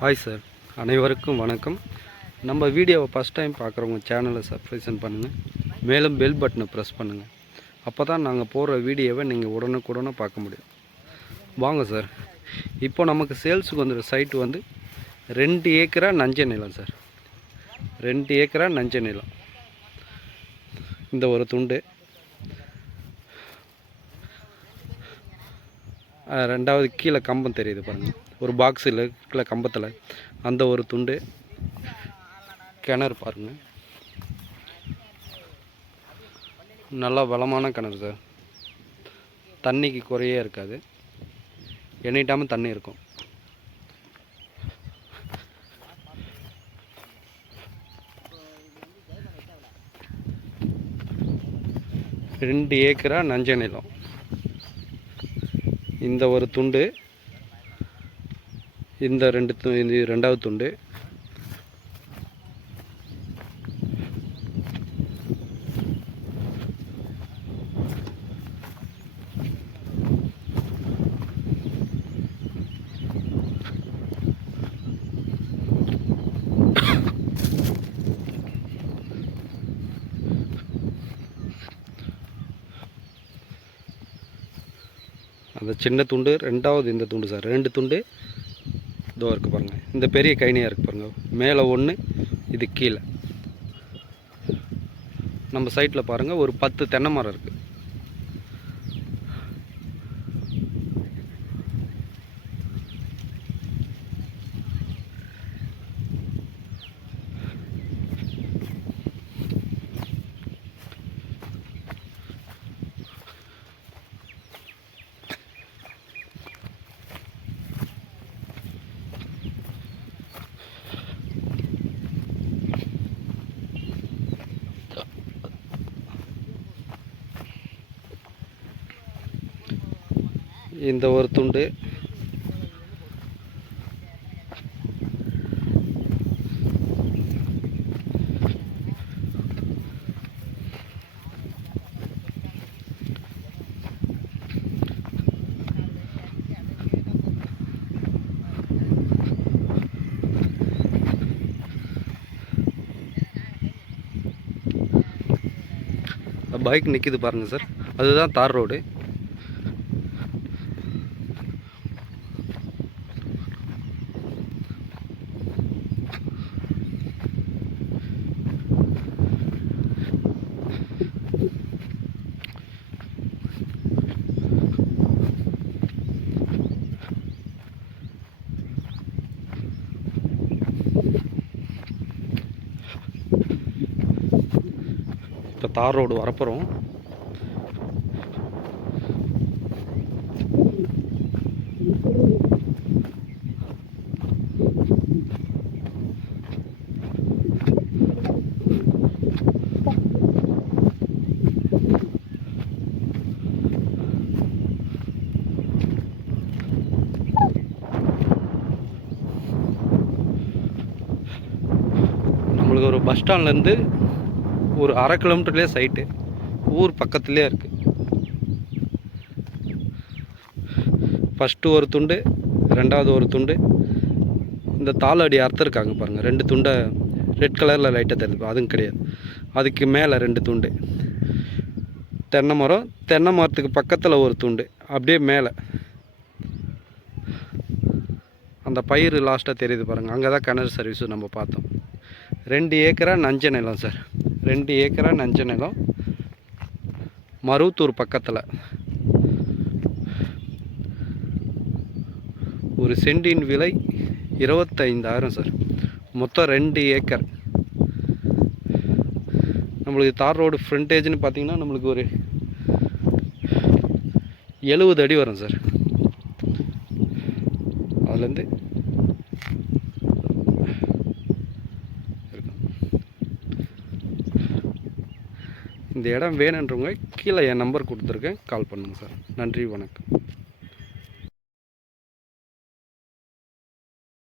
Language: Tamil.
ஹாய் சார், அனைவருக்கும் வணக்கம். நம்ம வீடியோவை ஃபஸ்ட் டைம் பார்க்குறவங்க சேனலை சப்ஸ்கிரைப் பண்ணுங்கள், மேலும் பெல் பட்டனை ப்ரெஸ் பண்ணுங்கள். அப்போ தான் நாங்கள் போடுற வீடியோவை நீங்கள் உடனுக்குடனே பார்க்க முடியும். வாங்க சார், இப்போ நமக்கு சேல்ஸுக்கு வந்துடுற சைட்டு வந்து 2 ஏக்கரா நஞ்சை நிலம் சார். 2 ஏக்கரா நஞ்சை நிலம். இந்த ஒரு துண்டு, ரெண்டாவது கீழே கம்பம் தெரியுது பாருங்கள், ஒரு பாக்ஸில் கீழே கம்பத்தில் அந்த ஒரு துண்டு. கிணறு பாருங்கள், நல்லா வளமான கிணறு சார். தண்ணிக்கு குறையே இருக்காது, எனி டைம் தண்ணி இருக்கும். ரெண்டு ஏக்கரா நஞ்சை நிலம். இந்த ஒரு துண்டு, இந்த ரெண்டாவது துண்டு. அந்த சின்ன துண்டு, ரெண்டாவது இந்த துண்டு சார். 2 துண்டு இதோ இருக்குது பாருங்கள். இந்த பெரிய கைனியாக இருக்குது பாருங்கள், மேலே ஒன்று, இது கீழே. நம்ம சைட்டில் பாருங்கள், ஒரு 10 தென்னை மரம் இருக்குது. இந்த ஒரு துண்டு, பைக் நிற்கிது பாருங்கள் சார், அதுதான் தார் ரோடு. இப்போ தார் ரோடு வரப்போகிறோம். நம்மளுக்கு ஒரு பஸ் ஸ்டாண்ட்லேருந்து ஒரு 1/2 கிலோமீட்டர்லேயே சைட்டு, ஊர் பக்கத்துலேயே இருக்குது. ஃபஸ்ட்டு ஒரு துண்டு, ரெண்டாவது ஒரு துண்டு. இந்த தாளடி அறுத்துருக்காங்க பாருங்கள், 2 துண்டை ரெட் கலரில் லைட்டாக தெரியுது, அதுவும் கிடையாது. அதுக்கு மேலே 2 துண்டு தென்னை மரம். தென்னை மரத்துக்கு பக்கத்தில் ஒரு துண்டு, அப்படியே மேலே அந்த பயிர் லாஸ்ட்டாக தெரியுது பாருங்கள், அங்கே தான் கிணறு சர்வீஸு நம்ம பார்த்தோம். 2 ஏக்கரா நஞ்சை நிலம் சார். 2 ஏக்கரா நஞ்சை நிலம், மருவத்தூர் பக்கத்தில். ஒரு சென்டின் விலை 25,000 சார். மொத்தம் 2 ஏக்கர். நம்மளுக்கு தார் ரோடு ஃப்ரண்டேஜ்னு பார்த்தீங்கன்னா நம்மளுக்கு ஒரு 70 அடி வரும் சார். அதுலேருந்து இந்த இடம் வேணுன்றவங்க கீழே என் நம்பர் கொடுத்துருக்கேன், கால் பண்ணுங்கள் சார். நன்றி, வணக்கம்.